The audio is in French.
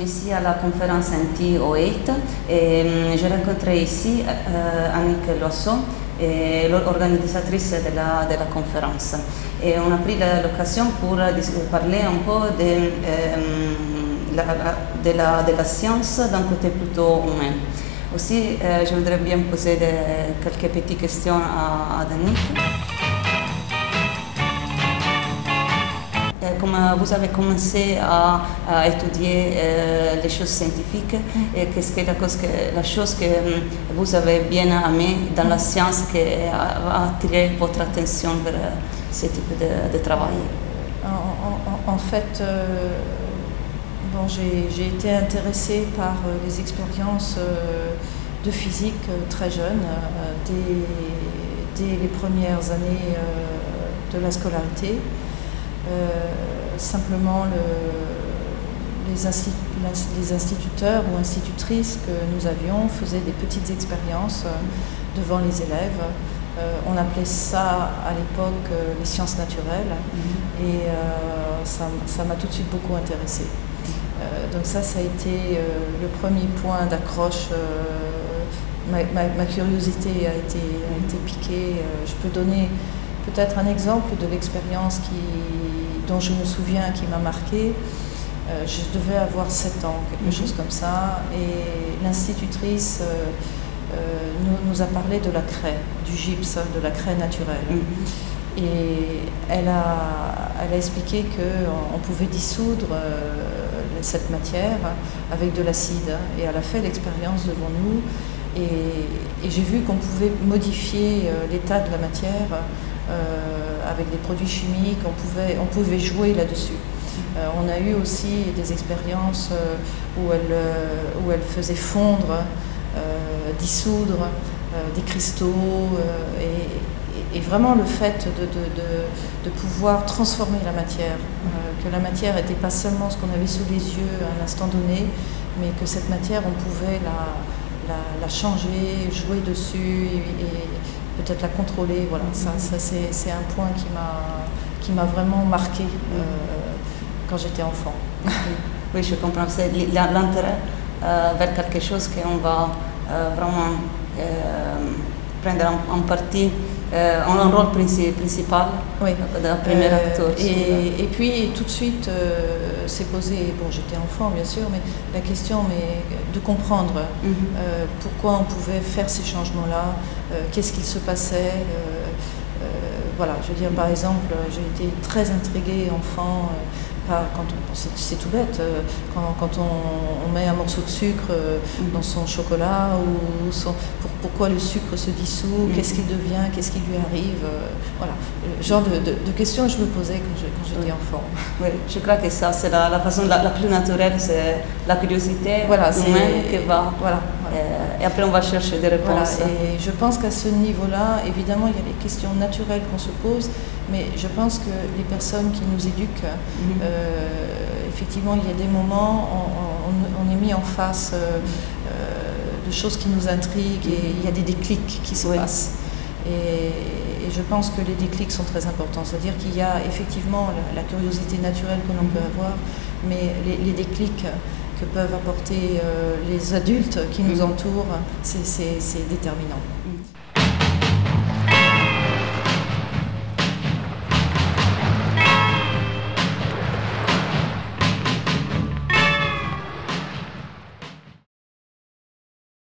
sommes ici à la conférence Anti-O8 et j'ai rencontré ici Annick Loiseau, l'organisatrice de la conférence. Et on a pris l'occasion pour parler un peu de la science d'un côté plutôt humain. Aussi, je voudrais bien poser quelques petites questions à Annick. Comme vous avez commencé à étudier les choses scientifiques, qu'est-ce que la chose que vous avez bien aimée dans la science qui a attiré votre attention vers ce type de travail? En fait, bon, j'ai été intéressée par les expériences de physique très jeune, dès les premières années de la scolarité. Simplement les instituteurs ou institutrices que nous avions faisaient des petites expériences devant les élèves. On appelait ça à l'époque les sciences naturelles et ça m'a tout de suite beaucoup intéressée. Donc ça a été le premier point d'accroche. Ma curiosité a été piquée. Je peux donner peut-être un exemple de l'expérience dont je me souviens, qui m'a marquée. Je devais avoir 7 ans, quelque chose comme ça, et l'institutrice nous a parlé de la craie, du gypse, de la craie naturelle. Et elle a expliqué qu'on pouvait dissoudre cette matière avec de l'acide, et elle a fait l'expérience devant nous, et j'ai vu qu'on pouvait modifier l'état de la matière avec des produits chimiques, on pouvait jouer là-dessus. On a eu aussi des expériences où elle faisait fondre, dissoudre des cristaux, et vraiment le fait de pouvoir transformer la matière, que la matière n'était pas seulement ce qu'on avait sous les yeux à un instant donné, mais que cette matière, on pouvait la changer, jouer dessus et peut-être la contrôler. Voilà, ça c'est un point qui m'a vraiment marqué quand j'étais enfant. Oui, je comprends. C'est l'intérêt vers quelque chose qu'on va vraiment prendre en partie un rôle principal d'un premier acteur. Et puis tout de suite s'est posé, bon, j'étais enfant bien sûr, mais la question de comprendre pourquoi on pouvait faire ces changements-là, qu'est-ce qu'il se passait. Voilà, je veux dire, par exemple, j'ai été très intriguée enfant. C'est tout bête, quand on met un morceau de sucre dans son chocolat, pourquoi le sucre se dissout, qu'est-ce qu'il devient, qu'est-ce qui lui arrive, voilà, le genre de questions que je me posais quand j'étais enfant. Oui, je crois que ça, c'est la façon la plus naturelle, c'est la curiosité humaine qui va, et après on va chercher des réponses. Voilà, et je pense qu'à ce niveau-là, évidemment, il y a les questions naturelles qu'on se pose, mais je pense que les personnes qui nous éduquent, effectivement, il y a des moments où on est mis en face de choses qui nous intriguent, et il y a des déclics qui se passent. Et je pense que les déclics sont très importants. C'est-à-dire qu'il y a effectivement la curiosité naturelle que l'on peut avoir, mais les déclics que peuvent apporter les adultes qui nous entourent, c'est déterminant.